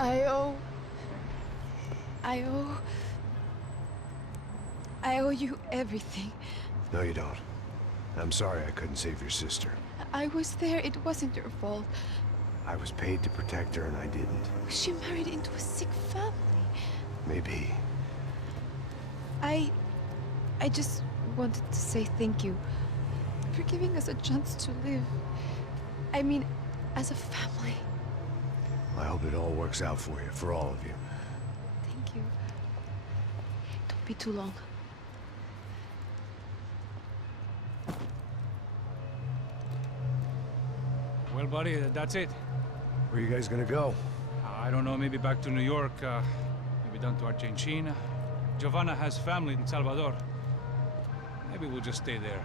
I owe... I owe you everything. No, you don't. I'm sorry I couldn't save your sister. I was there. It wasn't your fault. I was paid to protect her and I didn't. She married into a sick family. Maybe. I just wanted to say thank you for giving us a chance to live. I mean, as a family. I hope it all works out for you, for all of you. Thank you. Don't be too long. Well, buddy, that's it. Where are you guys gonna go? I don't know, maybe back to New York, maybe down to Argentina. Giovanna has family in Salvador. Maybe we'll just stay there.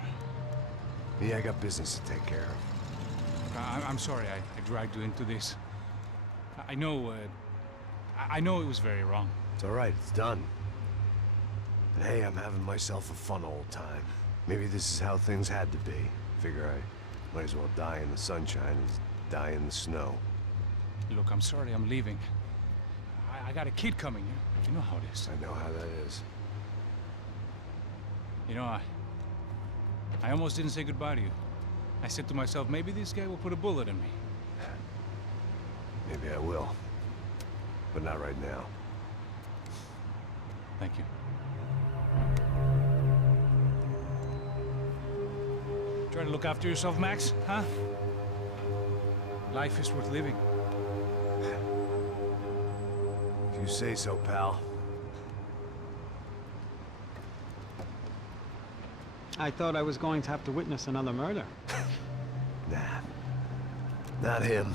Yeah, I got business to take care of. I'm sorry I dragged you into this. I know it was very wrong. It's all right, it's done. But hey, I'm having myself a fun old time. Maybe this is how things had to be. Figure I might as well die in the sunshine as die in the snow. Look, I'm sorry I'm leaving. I got a kid coming. You know how it is. I know how that is. You know, I almost didn't say goodbye to you. I said to myself, maybe this guy will put a bullet in me. Maybe I will. But not right now. Thank you. Try to look after yourself, Max, huh? Life is worth living. If you say so, pal. I thought I was going to have to witness another murder. Nah. Not him.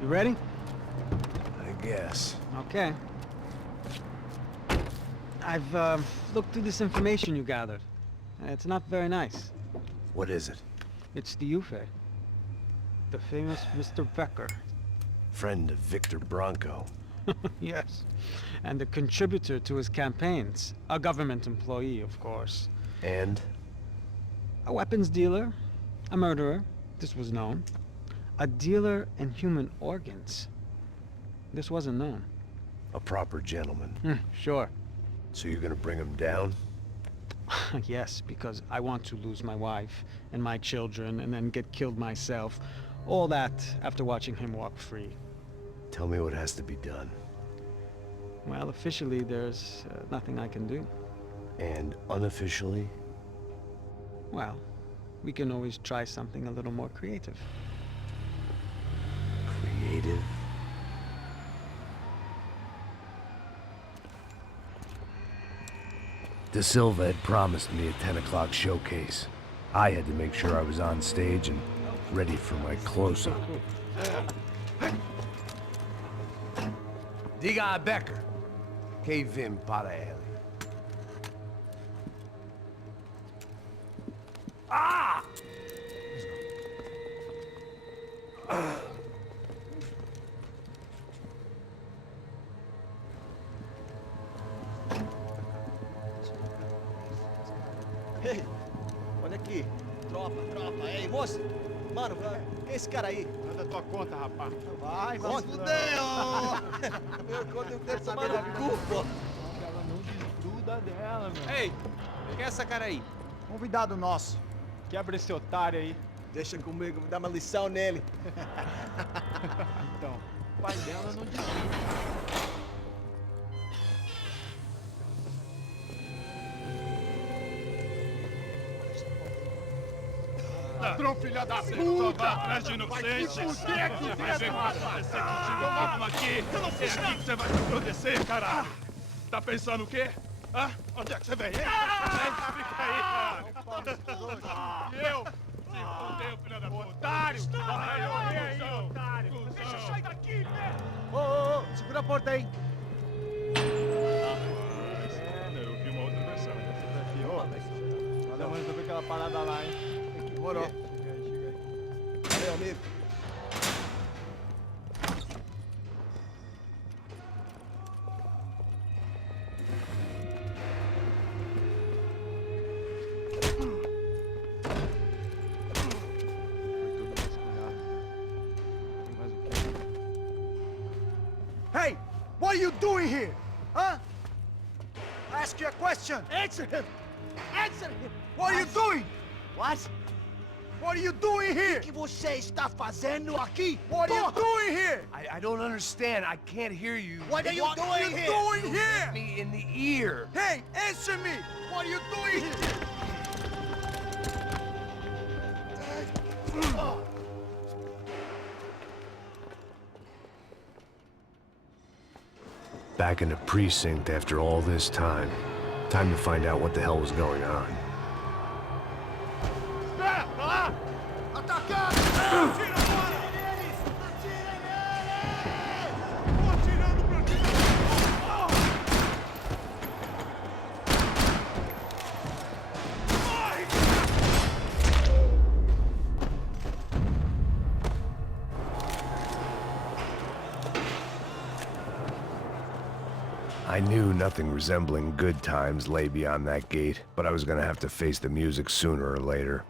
You ready? I guess. Okay. I've looked through this information you gathered. It's not very nice. What is it? It's the Ufe. The famous Mr. Becker. Friend of Victor Bronco. Yes. And a contributor to his campaigns. A government employee, of course. And? A weapons dealer. A murderer. This was known. A dealer in human organs. This wasn't known. A proper gentleman. Sure. So you're gonna bring him down? Yes, because I want to lose my wife and my children and then get killed myself. All that after watching him walk free. Tell me what has to be done. Well, officially there's nothing I can do. And unofficially? Well, we can always try something a little more creative. Creative? De Silva had promised me a 10 o'clock showcase. I had to make sure I was on stage and ready for my close-up. Diga a Becker. Que vim para ele. Ah! Ei, olha aqui. Tropa. Ei, moço. Mano, quem é esse cara aí? Manda tua conta, rapaz. Vai, fudeu! Meu conta, eu quero saber da culpa. Ela não desgruda dela, meu. Ei, quem é essa cara aí? Convidado nosso. Quebra esse otário aí. Deixa comigo, me dá uma lição nele. Então, o pai dela não desgruda. Ladrão, filha da puta! Vai atrás de inocentes! Vai ver como aparecer contigo mesmo aqui! Eu não fiz nada! É aqui que você vai se proteger, caralho! Tá pensando o quê? Hã? Onde é que você vem, hein? Fica aí, cara! E eu? Se fodeu, filha da puta! Otário! Vai, aí, otário! Deixa eu sair daqui, né? Ô, segura a porta aí! Eu vi uma outra versão. Valeu, mano, resolver aquela parada lá, hein? Demorou. Chega aí. Valeu, amigo. What are you doing here? Huh? I ask you a question. Answer him! Answer him! What are you doing? What? What are you doing here? O que você está fazendo aqui? What are you doing here? I don't understand. I can't hear you. What are you doing here? Doing here? Hit me in the ear. Hey, answer me! What are you doing here? Back in the precinct after all this time. Time to find out what the hell was going on. I knew nothing resembling good times lay beyond that gate, but I was gonna have to face the music sooner or later.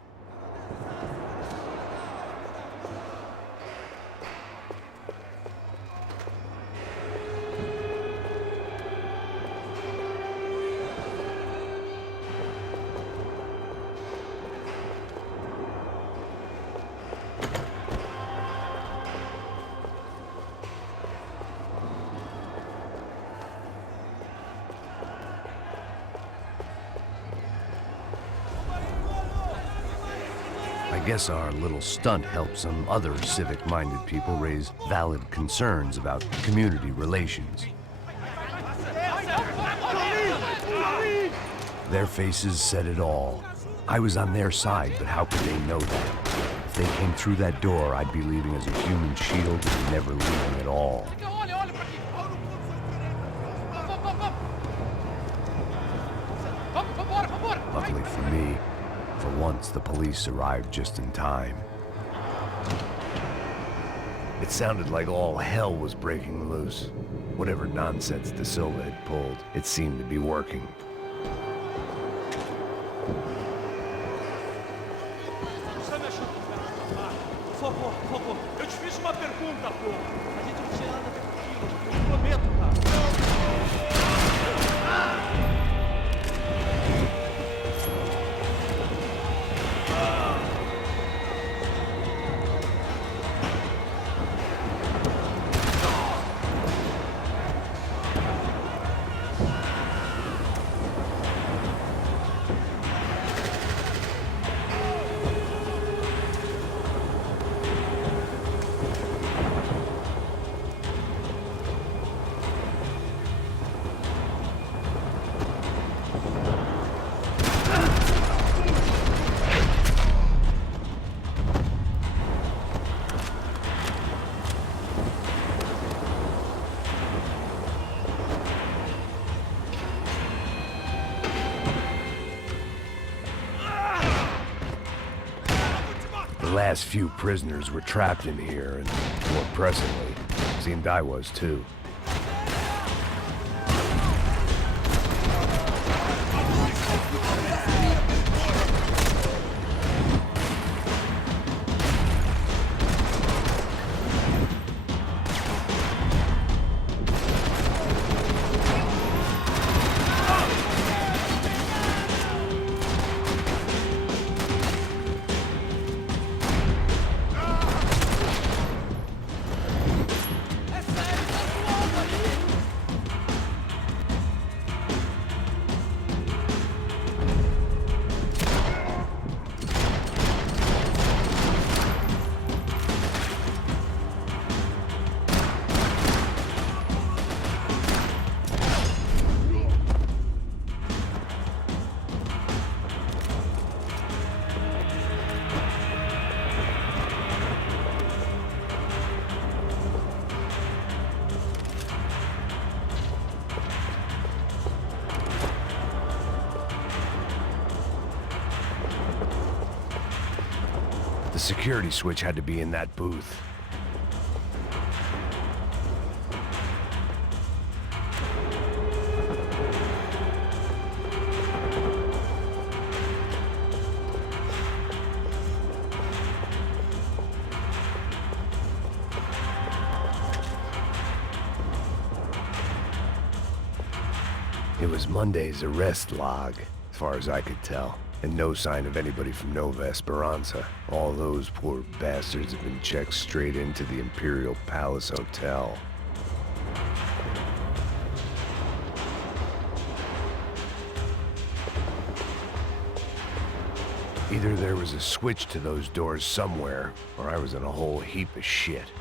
I guess our little stunt helped some other civic-minded people raise valid concerns about community relations. Their faces said it all. I was on their side, but how could they know that? If they came through that door, I'd be leaving as a human shield and never leaving at all. Luckily for me, for once, the police arrived just in time. It sounded like all hell was breaking loose. Whatever nonsense De Silva had pulled, it seemed to be working. Por favor. Eu te fiz uma pergunta, pô. A gente não tinha nada a ver com aquilo. Eu prometo, cara. The last few prisoners were trapped in here, and more pressingly, seemed I was too. The security switch had to be in that booth. It was Monday's arrest log, as far as I could tell. And no sign of anybody from Nova Esperanza. All those poor bastards have been checked straight into the Imperial Palace Hotel. Either there was a switch to those doors somewhere, or I was in a whole heap of shit.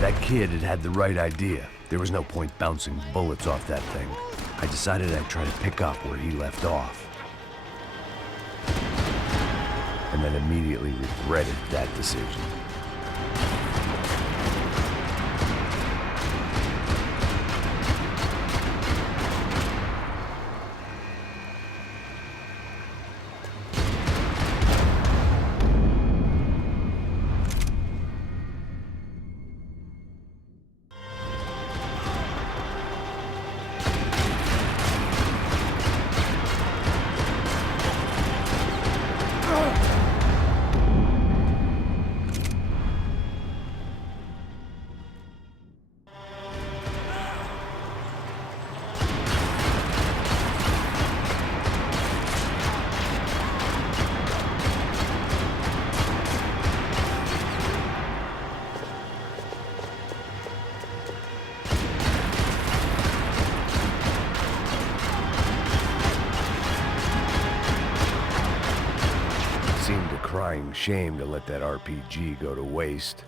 That kid had the right idea. There was no point bouncing bullets off that thing. I decided I'd try to pick up where he left off. And then immediately regretted that decision. Seemed a crying shame to let that RPG go to waste.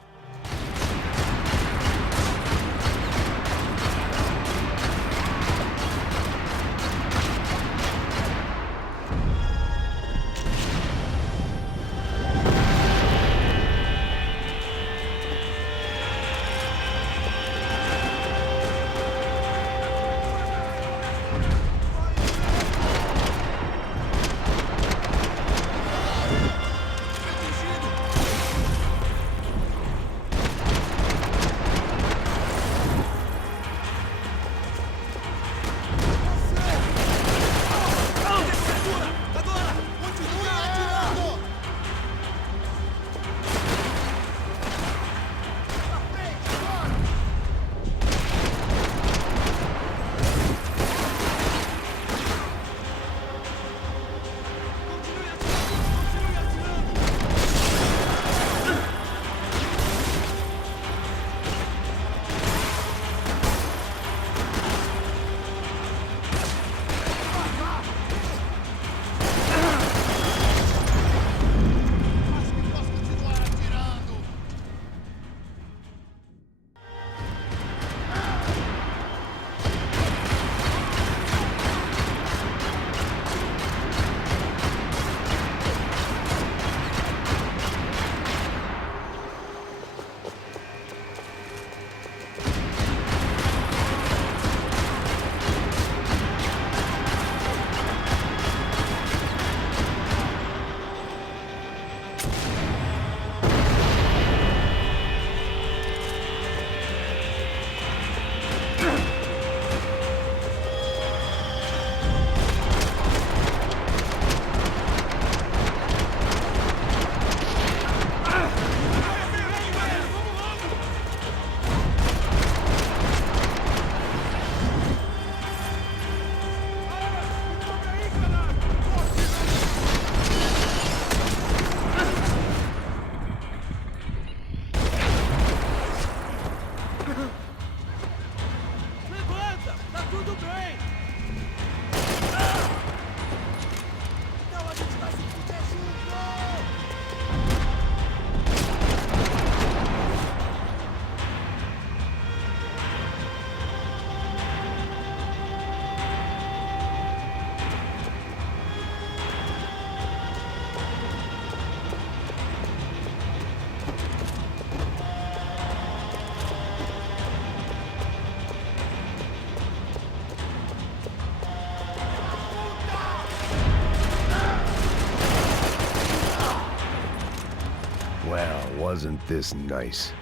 Well, wasn't this nice?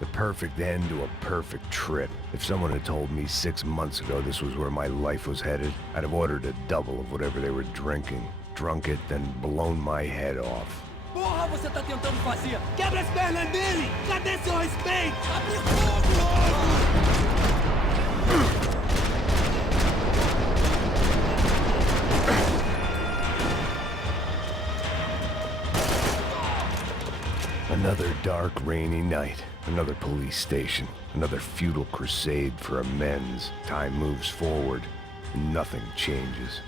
The perfect end to a perfect trip. If someone had told me 6 months ago this was where my life was headed, I'd have ordered a double of whatever they were drinking. Drunk it, then blown my head off. Porra, você tá tentando fazer? Quebra as pernas dele! Cadê seu respeito? Abre fogo logo! Another dark, rainy night. Another police station. Another futile crusade for amends. Time moves forward, and nothing changes.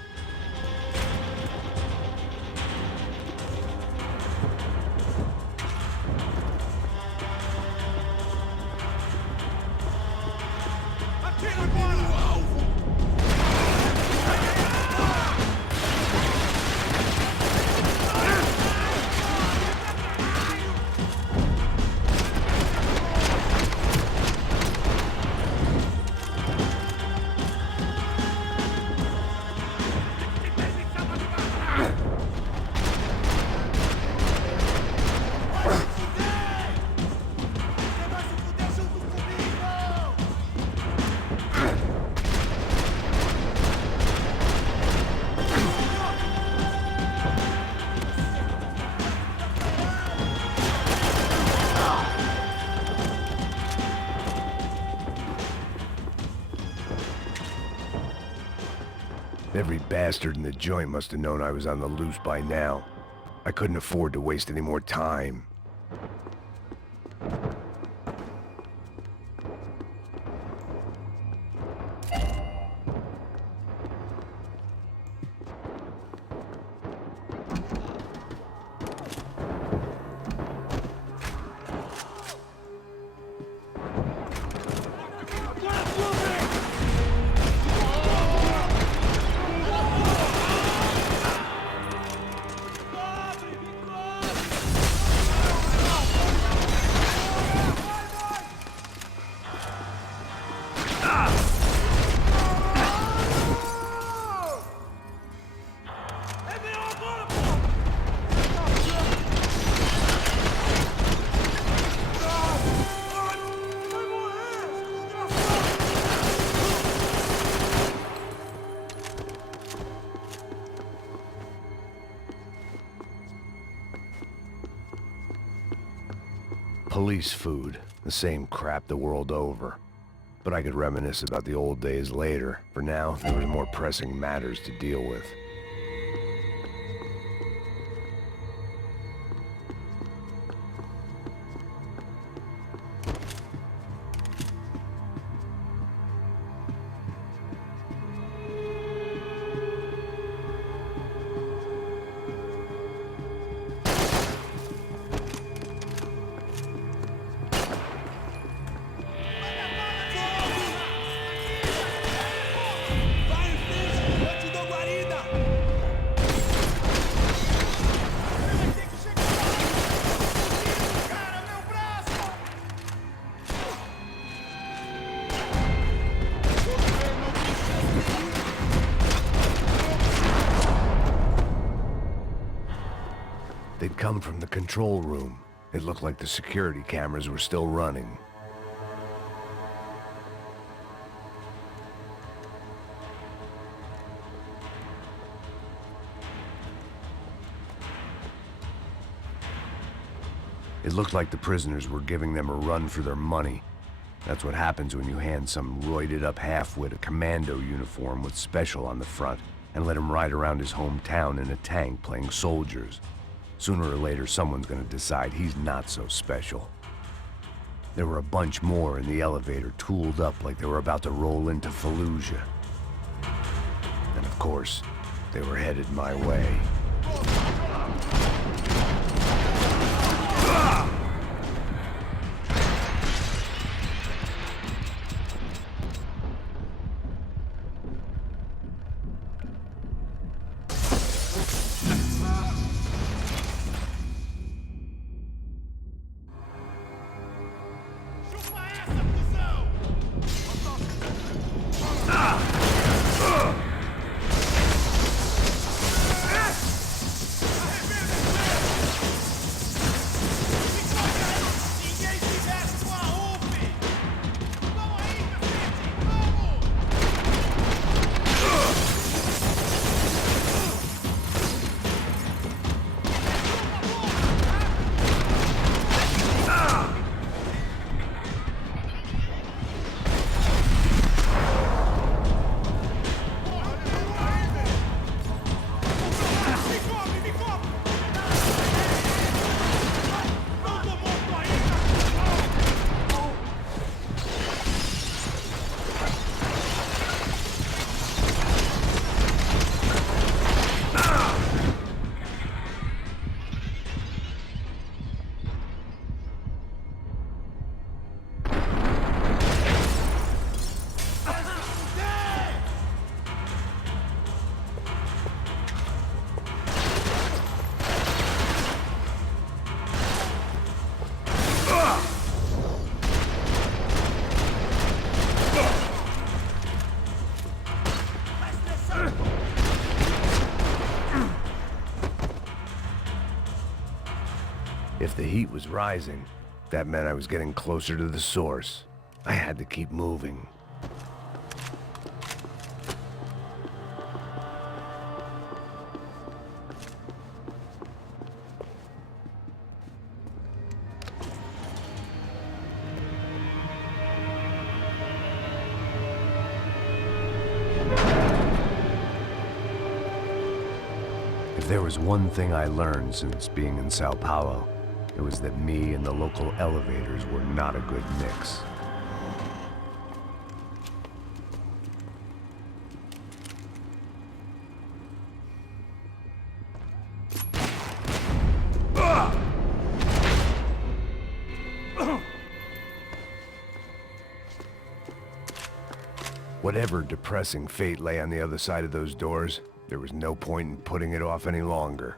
Every bastard in the joint must have known I was on the loose by now. I couldn't afford to waste any more time. Police food, the same crap the world over. But I could reminisce about the old days later. For now, there were more pressing matters to deal with. They'd come from the control room. It looked like the security cameras were still running. It looked like the prisoners were giving them a run for their money. That's what happens when you hand some roided-up half-wit a commando uniform with special on the front and let him ride around his hometown in a tank playing soldiers. Sooner or later, someone's gonna decide he's not so special. There were a bunch more in the elevator, tooled up like they were about to roll into Fallujah. And of course, they were headed my way. If the heat was rising, that meant I was getting closer to the source. I had to keep moving. If there was one thing I learned since being in Sao Paulo, it was that me and the local elevators were not a good mix. Whatever depressing fate lay on the other side of those doors, there was no point in putting it off any longer.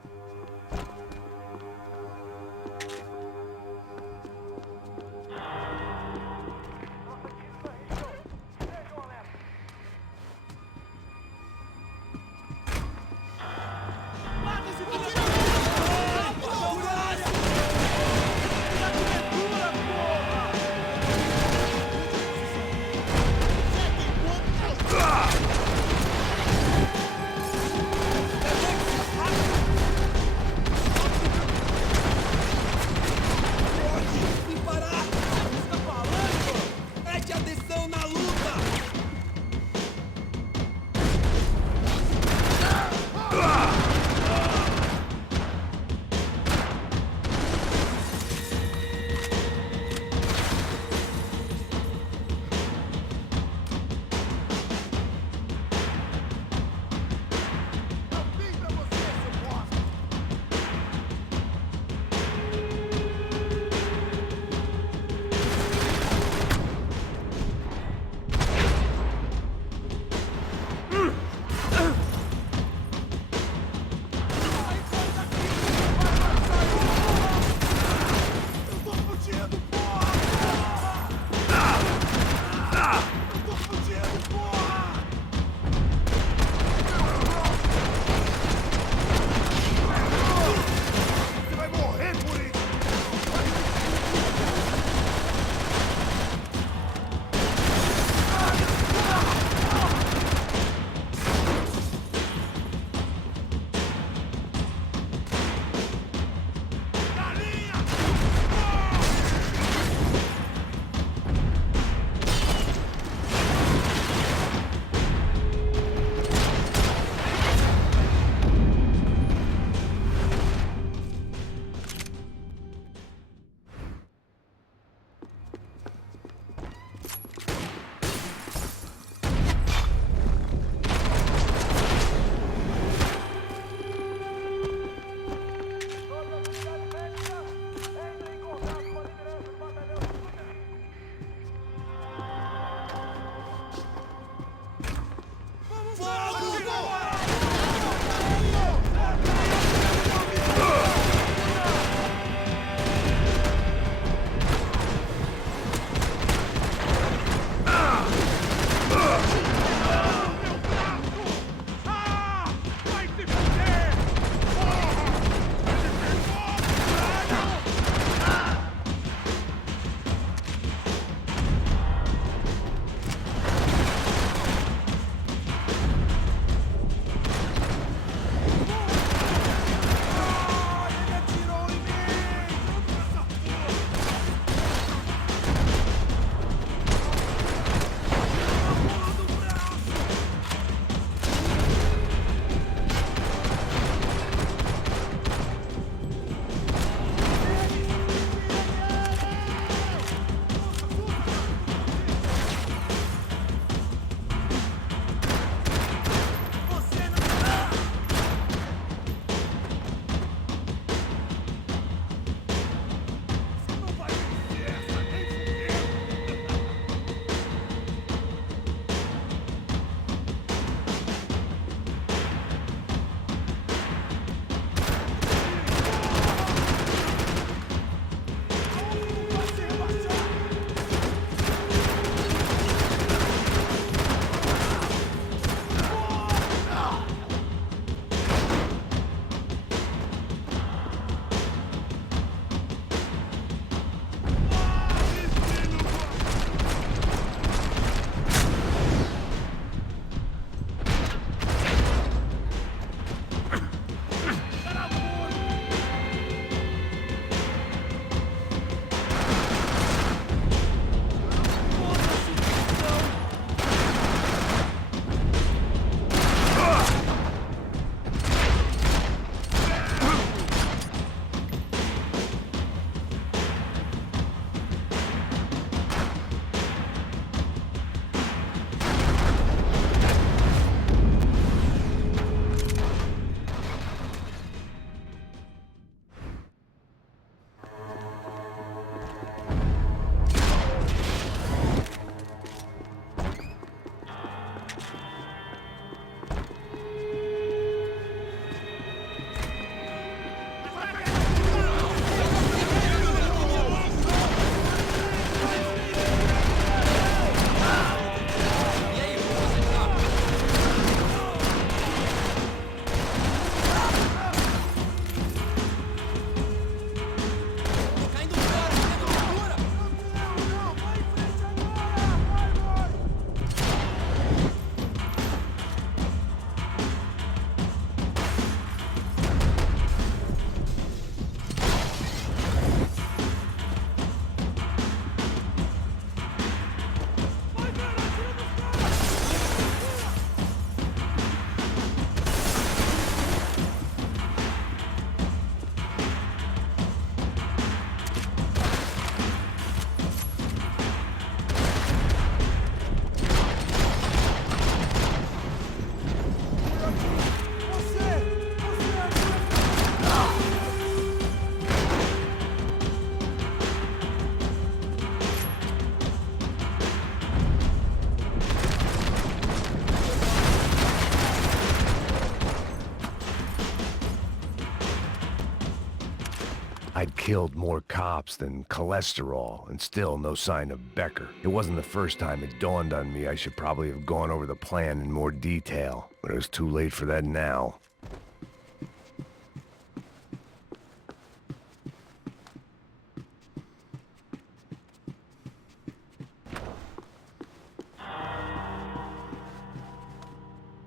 I'd killed more cops than cholesterol, and still no sign of Becker. It wasn't the first time it dawned on me I should probably have gone over the plan in more detail, but it was too late for that now.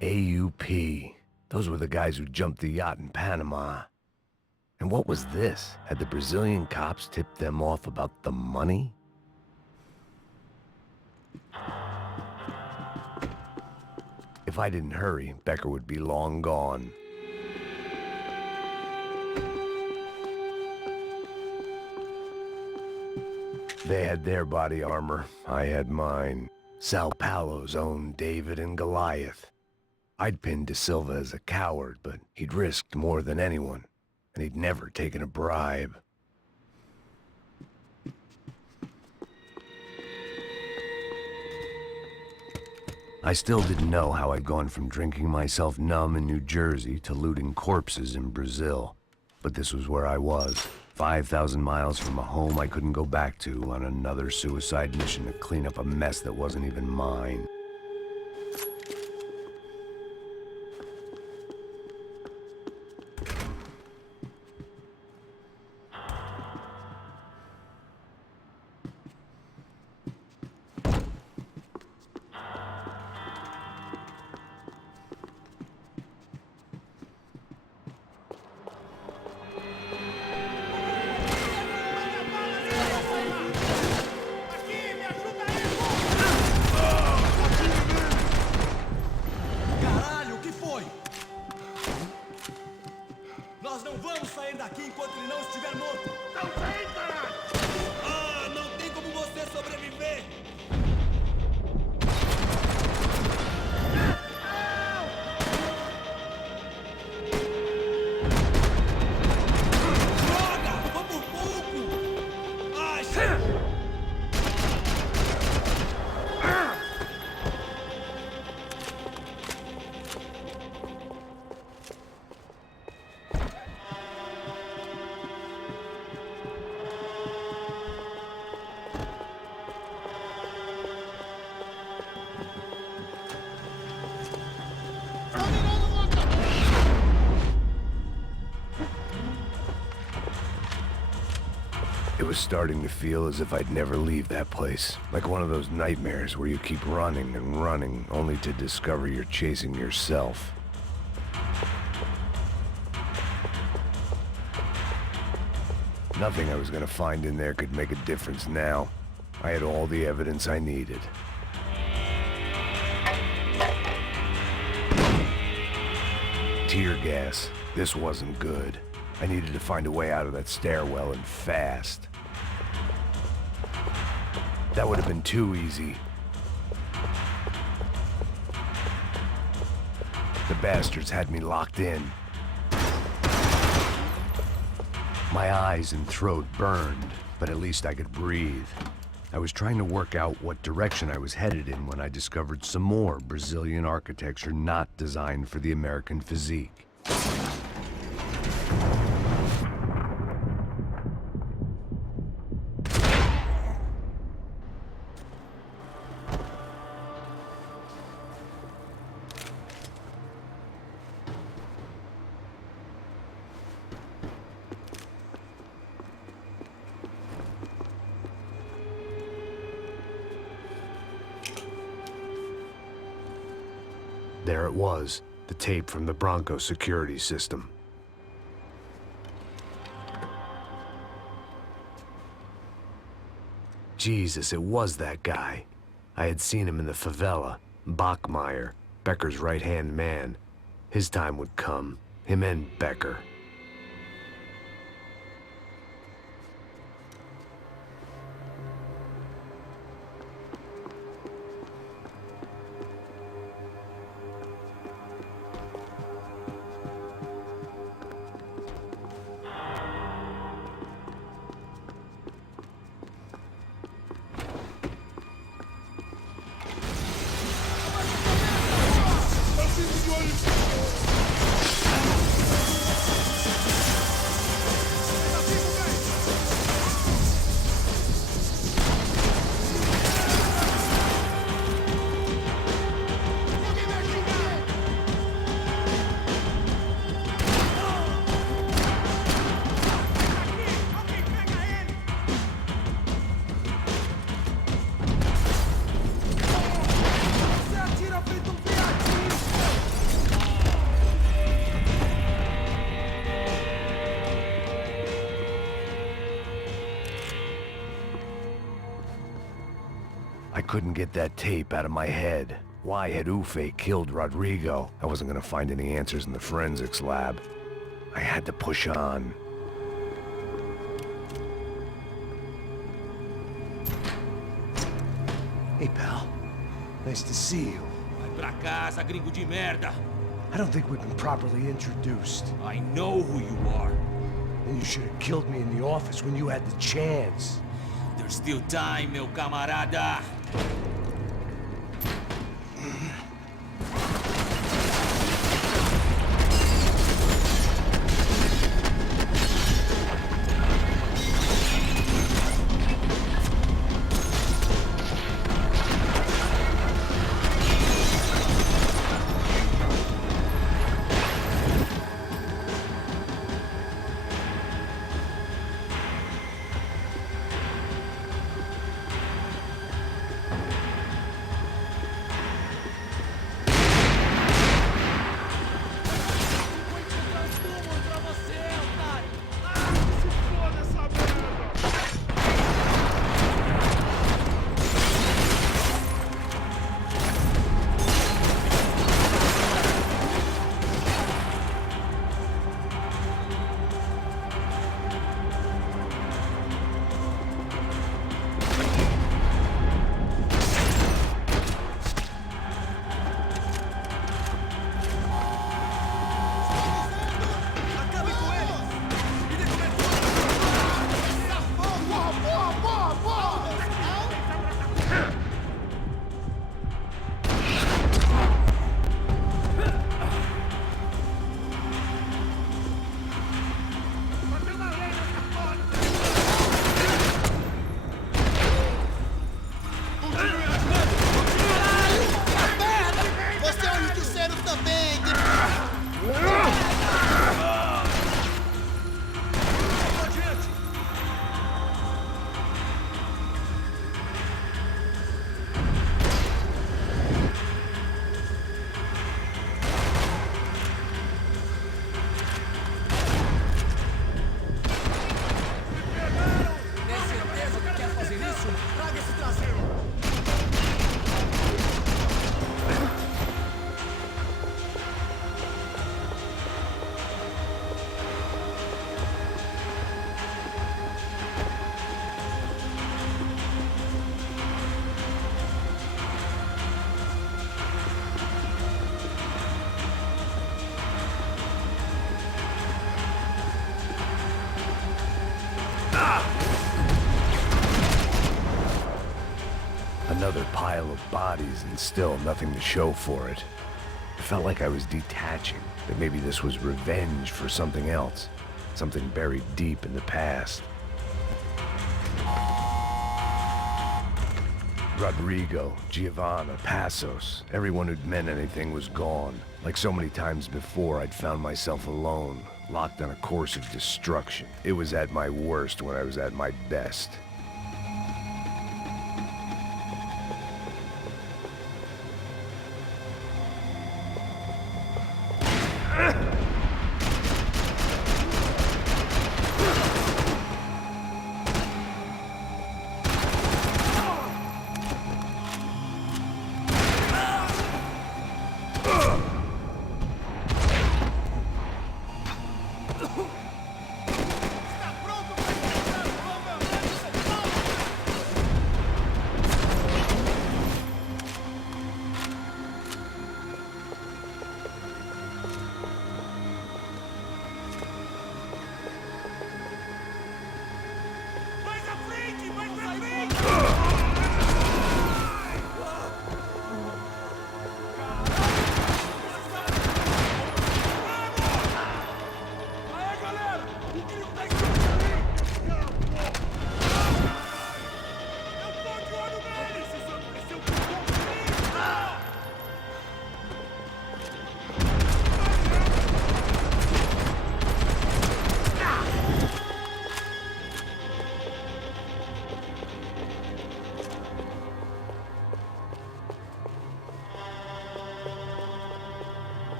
AUP. Those were the guys who jumped the yacht in Panama. And what was this? Had the Brazilian cops tipped them off about the money? If I didn't hurry, Becker would be long gone. They had their body armor. I had mine. Sao Paulo's own David and Goliath. I'd pinned De Silva as a coward, but he'd risked more than anyone. And he'd never taken a bribe. I still didn't know how I'd gone from drinking myself numb in New Jersey to looting corpses in Brazil. But this was where I was, 5,000 miles from a home I couldn't go back to on another suicide mission to clean up a mess that wasn't even mine. Nós não vamos sair daqui enquanto ele não estiver morto! Não sei, caralho! Ah, não tem como você sobreviver! Droga! Vamos pouco! Ai, It was starting to feel as if I'd never leave that place. Like one of those nightmares where you keep running and running, only to discover you're chasing yourself. Nothing I was gonna find in there could make a difference now. I had all the evidence I needed. Tear gas. This wasn't good. I needed to find a way out of that stairwell and fast. That would have been too easy. The bastards had me locked in. My eyes and throat burned, but at least I could breathe. I was trying to work out what direction I was headed in when I discovered some more Brazilian architecture not designed for the American physique. There it was, the tape from the Bronco security system. Jesus, it was that guy. I had seen him in the favela, Bachmeyer, Becker's right-hand man. His time would come, him and Becker. couldn't get that tape out of my head. Why had Ufe killed Rodrigo? I wasn't gonna find any answers in the forensics lab. I had to push on. Hey, pal. Nice to see you. Vai pra casa, gringo de merda. I don't think we've been properly introduced. I know who you are. And you should have killed me in the office when you had the chance. There's still time, meu camarada. Another pile of bodies and still nothing to show for it. It felt like I was detaching, that maybe this was revenge for something else. Something buried deep in the past. Rodrigo, Giovanna, Passos, everyone who'd meant anything was gone. Like so many times before, I'd found myself alone, locked on a course of destruction. It was at my worst when I was at my best.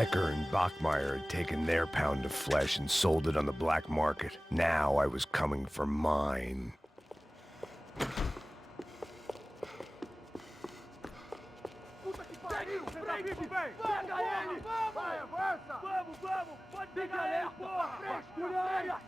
Becker and Bachmeyer had taken their pound of flesh and sold it on the black market. Now I was coming for mine. Puta que pariu! Peraí, velho! Pega ele! Vai, avança! Vamos! Pode pegar ele, porra! Frescura!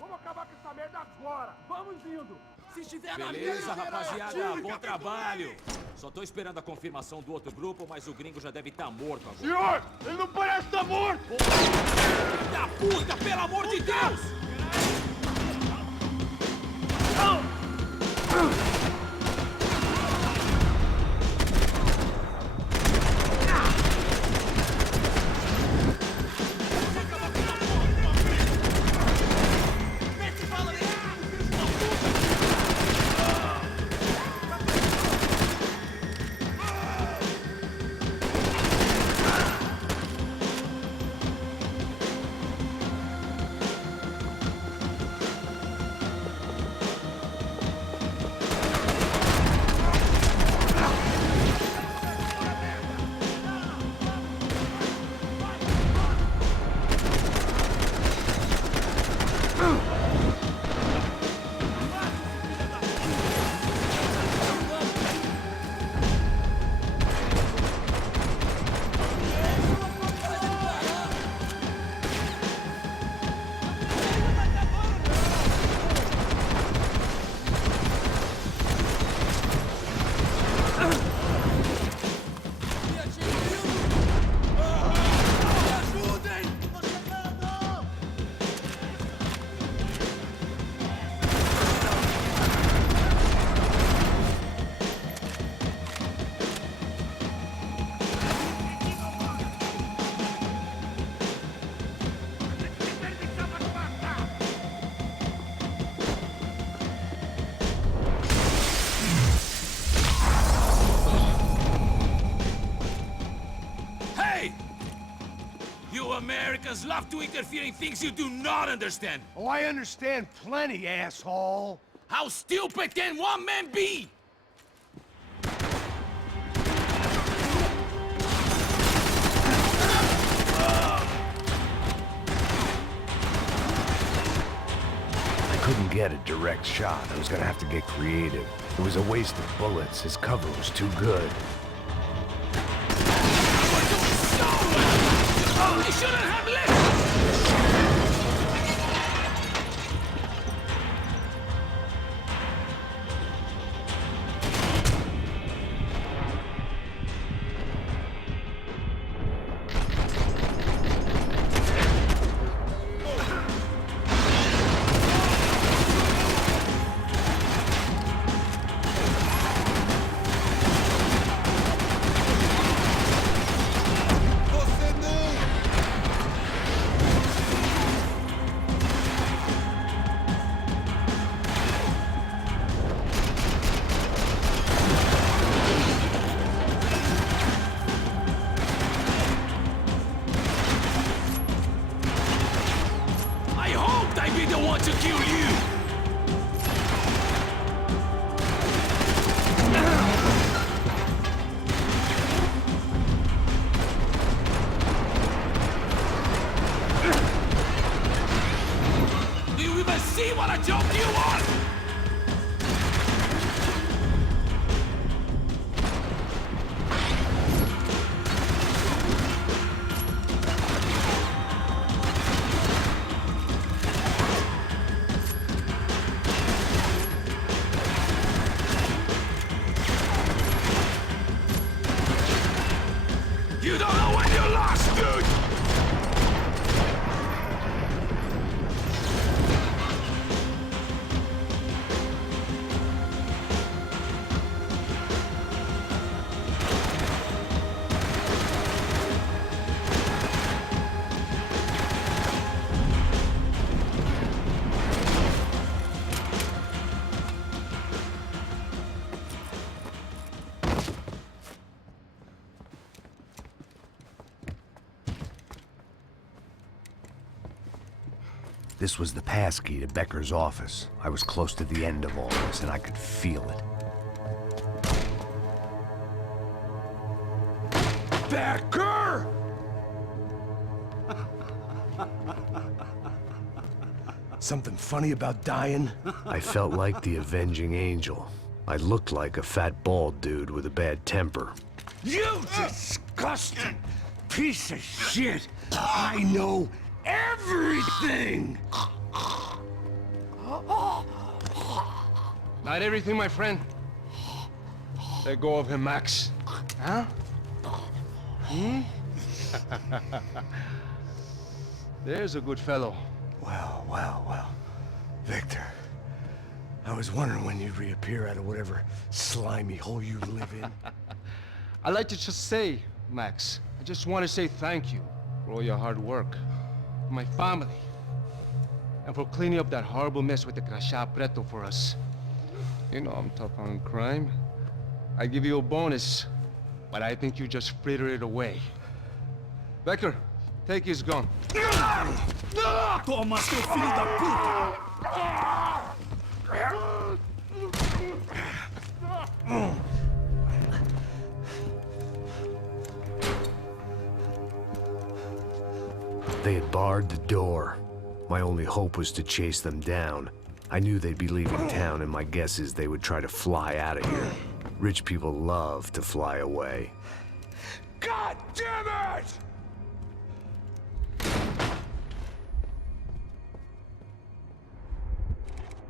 Vamos acabar com essa merda agora! Vamos indo! Se estiver na mesa, rapaziada, bom trabalho. Só tô esperando a confirmação do outro grupo, mas o gringo já deve estar morto agora. Senhor! Ele não parece estar morto! Filho da puta, pelo amor de Deus! Americans love to interfere in things you do not understand. Oh, I understand plenty, asshole! How stupid can one man be? I couldn't get a direct shot. I was gonna have to get creative. It was a waste of bullets. His cover was too good. They shouldn't have left! To kill you! Do you even see what a joke you are? You don't know when you're lost, dude! This was the passkey to Becker's office. I was close to the end of all this, and I could feel it. Becker! Something funny about dying? I felt like the avenging angel. I looked like a fat bald dude with a bad temper. You disgusting piece of shit! I know everything! Not everything, my friend. Let go of him, Max. Huh? Hmm? There's a good fellow. Well, well, well. Victor, I was wondering when you'd reappear out of whatever slimy hole you live in. I'd like to just say, Max, I just want to say thank you for all your hard work, for my family, and for cleaning up that horrible mess with the Crachá Preto for us. You know I'm tough on crime. I give you a bonus, but I think you just frittered it away. Becker, take his gun. Toma, seu filho da puta! They had barred the door. My only hope was to chase them down. I knew they'd be leaving town, and my guess is they would try to fly out of here. Rich people love to fly away. God damn it!